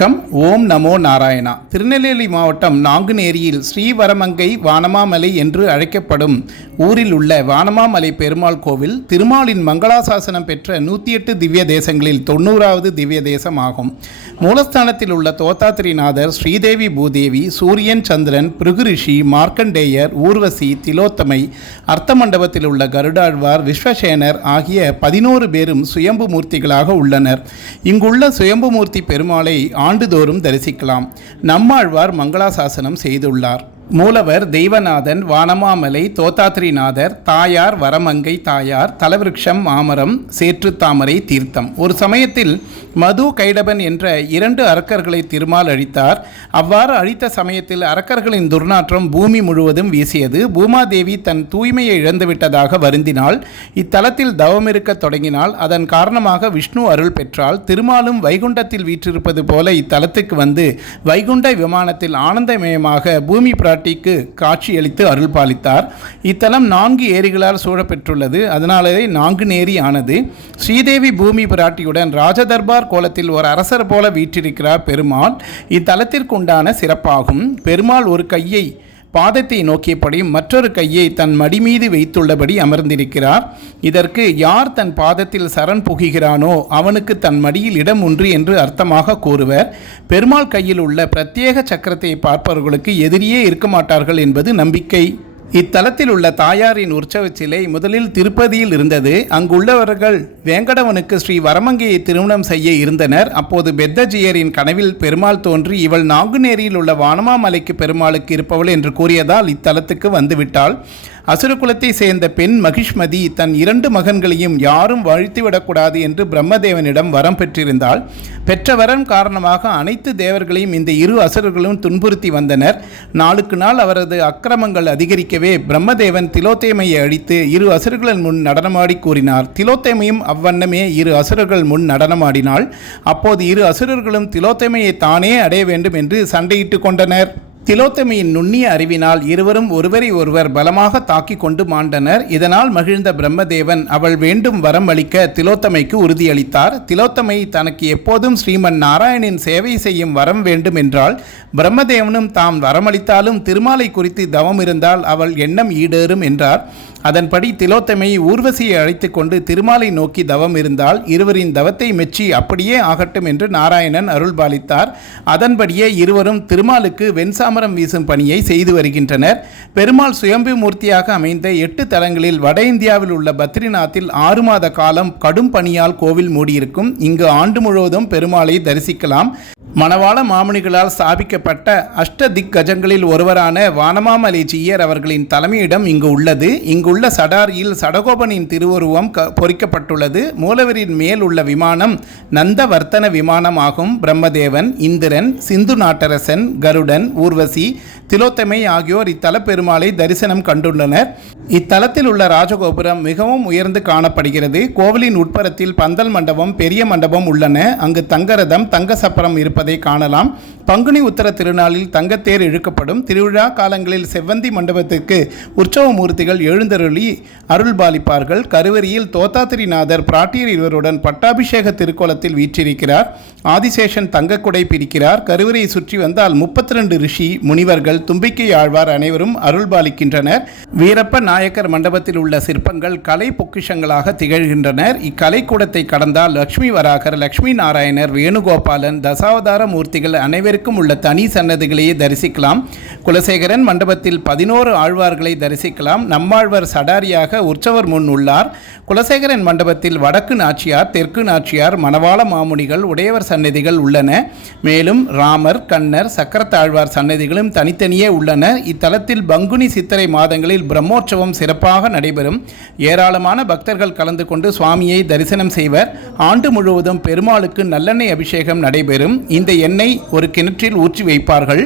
வணக்கம். ஓம் நமோ நாராயணா. திருநெல்வேலி மாவட்டம் நாங்குநேரியில் ஸ்ரீவரமங்கை வானமாமலை என்று அழைக்கப்படும் ஊரில் உள்ள வானமாமலை பெருமாள் கோவில் திருமாலின் மங்களாசாசனம் பெற்ற 108 திவ்ய தேசங்களில் 90வது திவ்ய தேசம் ஆகும். மூலஸ்தானத்தில் உள்ள தோத்தாத்திரிநாதர், ஸ்ரீதேவி பூதேவி, சூரியன், சந்திரன், பிருகுரிஷி, மார்க்கண்டேயர், ஊர்வசி, திலோத்தமை, அர்த்த மண்டபத்தில் உள்ள கருடாழ்வார், விஸ்வசேனர் ஆகிய 11 பேரும் சுயம்பு மூர்த்திகளாக உள்ளனர். இங்குள்ள சுயம்புமூர்த்தி பெருமாளை ஆண்டுதோறும் தரிசிக்கலாம். நம்மாழ்வார் மங்களாசாசனம் செய்துள்ளார். மூலவர் தெய்வநாதன், வானமாமலை தோத்தாத்திரிநாதர், தாயார் வரமங்கை தாயார், தலவிருட்சம் மாமரம், சேற்று தாமரை தீர்த்தம். ஒரு சமயத்தில் மது கைடபன் என்ற 2 அரக்கர்களை திருமால் அழித்தார். அவ்வாறு அழித்த சமயத்தில் அரக்கர்களின் துர்நாற்றம் பூமி முழுவதும் வீசியது. பூமாதேவி தன் தூய்மையை இழந்துவிட்டதாக வருந்தினாள். இத்தலத்தில் தவமிருக்க தொடங்கினாள். அதன் காரணமாக விஷ்ணு அருள் பெற்றால். திருமாலும் வைகுண்டத்தில் வீற்றிருப்பது போல இத்தலத்துக்கு வந்து வைகுண்ட விமானத்தில் ஆனந்தமயமாக பூமி பிராட்டிக்கு காட்சியளித்து அருள் பாலித்தார். இத்தலம் 4 ஏரிகளால் சூழப்பெற்றுள்ளது. அதனாலே நாங்குநேரி ஆனது. ஸ்ரீதேவி பூமி பிராட்டியுடன் ராஜதர்பார் கோலத்தில் ஒரு அரசர் போல வீற்றிருக்கிறார் பெருமாள். இத்தலத்திற்கு உண்டான சிறப்பாகும். பெருமாள் ஒரு கையை பாதத்தை நோக்கியபடியும் மற்றொரு கையை தன் மடி மீது வைத்துள்ளபடி அமர்ந்திருக்கிறார். இதற்கு யார் தன் பாதத்தில் சரண் புகுகிறானோ அவனுக்கு தன் மடியில் இடம் உண்டு என்று அர்த்தமாக கூறுவர். பெருமாள் கையில் உள்ள பிரத்யேக சக்கரத்தை பார்ப்பவர்களுக்கு எதிரியே இருக்க மாட்டார்கள் என்பது நம்பிக்கை. இத்தலத்தில் உள்ள தாயாரின் உற்சவ சிலை முதலில் திருப்பதியில் இருந்தது. அங்குள்ளவர்கள் வேங்கடவனுக்கு ஸ்ரீ வரமங்கையை திருமணம் செய்ய இருந்தனர். அப்போது பெத்தஜியரின் கனவில் பெருமாள் தோன்றி இவள் நாங்குநேரியில் உள்ள வானமாமலைக்கு பெருமாளுக்கு இருப்பவள் என்று கூறியதால் இத்தலத்துக்கு வந்துவிட்டாள். அசுரகுலத்தை சேர்ந்த பெண் மகிஷ்மதி தன் 2 மகன்களையும் யாரும் வாழ்த்திவிடக்கூடாது என்று பிரம்மதேவனிடம் வரம் பெற்றிருந்தாள். பெற்ற வரம் காரணமாக அனைத்து தேவர்களையும் இந்த 2 அசுரர்களும் துன்புறுத்தி வந்தனர். நாளுக்கு நாள் அவரது அக்கிரமங்கள் அதிகரிக்கவே பிரம்மதேவன் திலோத்தமையை அழித்து 2 அசுரர்கள் முன் நடனமாடி கூறினார். திலோத்தமையும் அவ்வண்ணமே 2 அசுரர்கள் முன் நடனமாடினாள். அப்போது 2 அசுரர்களும் திலோத்தமையை தானே அடைய வேண்டும் என்று சண்டையிட்டு கொண்டனர். திலோத்தமையின் நுண்ணிய அறிவினால் இருவரும் ஒருவரை ஒருவர் பலமாக தாக்கி கொண்டு மாண்டனர். இதனால் மகிழ்ந்த பிரம்மதேவன் அவள் வேண்டும் வரம் அளிக்க திலோத்தமைக்கு உறுதியளித்தார். திலோத்தமை தனக்கு எப்போதும் ஸ்ரீமன் நாராயணின் சேவை செய்யும் வரம் வேண்டும் என்றால் பிரம்மதேவனும் தாம் வரமளித்தாலும் திருமாலை குறித்து தவம் இருந்தால் அவள் எண்ணம் ஈடேறும் என்றார். அதன்படி திலோத்தமை ஊர்வசியை அழைத்து கொண்டு திருமாலை நோக்கி தவம் இருந்தால் இருவரின் தவத்தை மெச்சி அப்படியே ஆகட்டும் என்று நாராயணன் அருள் பாலித்தார். அதன்படியே இருவரும் திருமாலுக்கு வெண்சாமரம் வீசும் பணியை செய்து வருகின்றனர். பெருமாள் சுயம்பு மூர்த்தியாக அமைந்த 8 தலங்களில் வட இந்தியாவில் உள்ள பத்ரிநாத்தில் 6 மாத காலம் கடும் பனியால் கோவில் மூடியிருக்கும். இங்கு ஆண்டு முழுவதும் பெருமாளை தரிசிக்கலாம். மணவாள மாமுனிகளால் ஸ்தாபிக்கப்பட்ட அஷ்டதிக் கஜங்களில் ஒருவரான வானமாமலை ஜீயர் அவர்களின் தலைமையிடம் இங்கு உள்ளது. இங்குள்ள சடாரியில் சடகோபனின் திருவுருவம் பொறிக்கப்பட்டுள்ளது. மூலவரின் மேல் உள்ள விமானம் நந்தவர்த்தன விமானம் ஆகும். பிரம்மதேவன், இந்திரன், சிந்து நாட்டரசன், கருடன், ஊர்வசி, திலோத்தமை ஆகியோர் இத்தல பெருமாளை தரிசனம் கண்டுள்ளனர். இத்தலத்தில் உள்ள ராஜகோபுரம் மிகவும் உயர்ந்து காணப்படுகிறது. கோவிலின் உட்புறத்தில் பந்தல் மண்டபம், பெரிய மண்டபம் உள்ளன. அங்கு தங்கரதம், தங்க சப்பரம் இருப்பதை காணலாம். பங்குனி உத்தர திருநாளில் தங்கத்தேர் இழுக்கப்படும். திருவிழா காலங்களில் செவ்வந்தி மண்டபத்திற்கு உற்சவ மூர்த்திகள் எழுந்தருளி அருள் பாலிப்பார்கள். கருவறையில் தோத்தாத்திரிநாதர் பிராட்டியர் இருவருடன் பட்டாபிஷேக திருக்கோலத்தில் வீற்றிருக்கிறார். ஆதிசேஷன் தங்கக்குடை பிரிக்கிறார். கருவறையை சுற்றி வந்தால் 32 ரிஷி முனிவர்கள், தும்பிக்கை ஆழ்வார் அனைவரும் அருள் பாலிக்கின்றனர். வீரப்ப நாயக்கர் மண்டபத்தில் உள்ள சிற்பங்கள் கலை பொக்கிஷங்களாக திகழ்கின்றனர். இக்கலைக்கூடத்தை கடந்தால் லட்சுமி வராகர், லட்சுமி நாராயணர், வேணுகோபாலன், தசாவதார மூர்த்திகள் அனைவருக்கும் உள்ள தனி சன்னதிகளையே தரிசிக்கலாம். குலசேகரன் மண்டபத்தில் 11 ஆழ்வார்களை தரிசிக்கலாம். நம்மாழ்வார் சடாரியாக உற்சவர் முன் உள்ளார். குலசேகரன் மண்டபத்தில் வடக்கு நாச்சியார், தெற்கு நாச்சியார், மணவாள மாமுனிகள், உடையவர் சன்னதிகள் உள்ளன. மேலும் ராமர், கண்ணர், சக்கரத்தாழ்வார் சன்னதிகளும் தனித்தனியே உள்ளன. இத்தலத்தில் பங்குனி சித்திரை மாதங்களில் பிரம்மோற்சவம் சிறப்பாக நடைபெறும். ஏராளமான பக்தர்கள் கலந்து கொண்டு சுவாமியை தரிசனம் செய்வர். ஆண்டு முழுவதும் பெருமாளுக்கு நல்லெண்ணெய் அபிஷேகம் நடைபெறும். இந்த எண்ணெய் ஒரு கிணற்றில் ஊற்றி வைப்பார்கள்.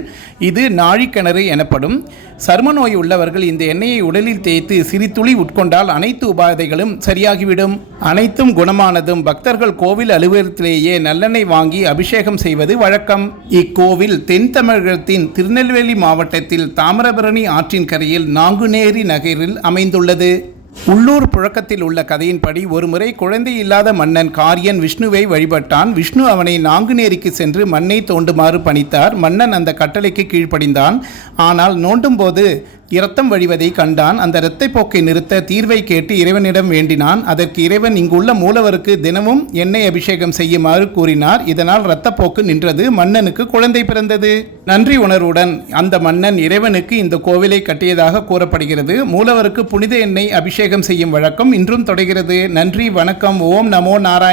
இது நாழிக்கிணறு எனப்படும். சர்ம நோய் உள்ளவர்கள் இந்த எண்ணெயை உடலில் தேய்த்து சிறு துளி உட்கொண்டால் அனைத்து உபாதைகளும் சரியாகிவிடும். அனைத்தும் குணமானதும் பக்தர்கள் கோவில் அலுவலகத்திலேயே நல்லெண்ணெய் வாங்கி அபிஷேகம் செய்வது வழக்கம். இக்கோவில் தென் தமிழகத்தின் திருநெல்வேலி மாவட்டத்தில் தாமிரபரணி ஆற்றின் கரையில் நாங்குநேரி நகரில் அமைந்துள்ளது. உள்ளூர் புழக்கத்தில் உள்ள கதையின்படி ஒருமுறை குழந்தை இல்லாத மன்னன் காரியன் விஷ்ணுவை வழிபட்டான். விஷ்ணு அவனை நாங்குநேரிக்கு சென்று மண்ணை தோண்டுமாறு பணித்தார். மன்னன் அந்த கட்டளைக்கு கீழ்ப்படிந்தான். ஆனால் நோண்டும் போது இரத்தம் வழிவதை கண்டான். அந்த இரத்தை போக்கை நிறுத்த தீர்வை கேட்டு இறைவனிடம் வேண்டினான். அதற்கு இறைவன் இங்குள்ள மூலவருக்கு தினமும் எண்ணெய் அபிஷேகம் செய்யுமாறு கூறினார். இதனால் இரத்தப்போக்கு நின்றது. மன்னனுக்கு குழந்தை பிறந்தது. நன்றி உணர்வுடன் அந்த மன்னன் இறைவனுக்கு இந்த கோவிலை கட்டியதாக கூறப்படுகிறது. மூலவருக்கு புனித எண்ணெய் அபிஷேகம் செய்யும் வழக்கம் இன்றும் தொடர்கிறது. நன்றி, வணக்கம். ஓம் நமோ நாராயண.